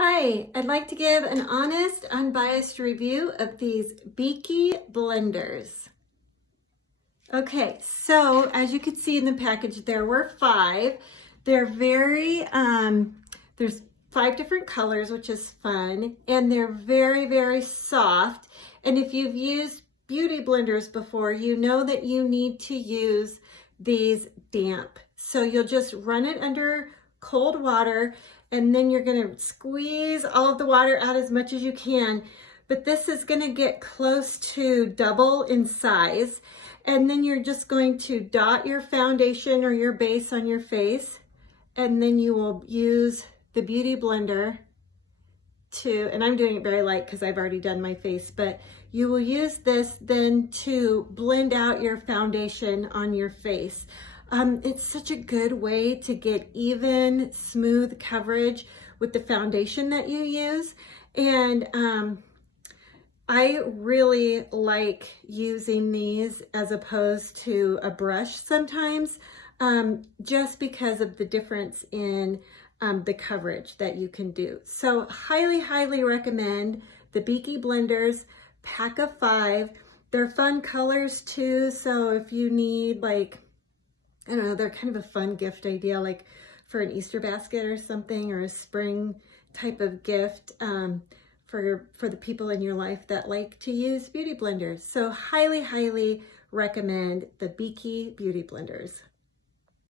Hi, I'd like to give an honest, unbiased review of these BEAKEY blenders. Okay, so as you can see in the package, there were 5. They're there's 5 different colors, which is fun, and they're very soft. And if you've used beauty blenders before, you know that you need to use these damp. So you'll just run it under cold water, and then you're gonna squeeze all of the water out as much as you can. But this is gonna get close to double in size. And then you're just going to dot your foundation or your base on your face. And then you will use the Beauty Blender to, and I'm doing it very light because I've already done my face, but you will use this then to blend out your foundation on your face. It's such a good way to get even, smooth coverage with the foundation that you use. And I really like using these as opposed to a brush sometimes, just because of the difference in the coverage that you can do. So highly recommend the BEAKEY blenders, pack of 5. They're fun colors too, so if you need, like, I don't know, they're kind of a fun gift idea, like for an Easter basket or something, or a spring type of gift for the people in your life that like to use beauty blenders. So highly recommend the BEAKEY beauty blenders.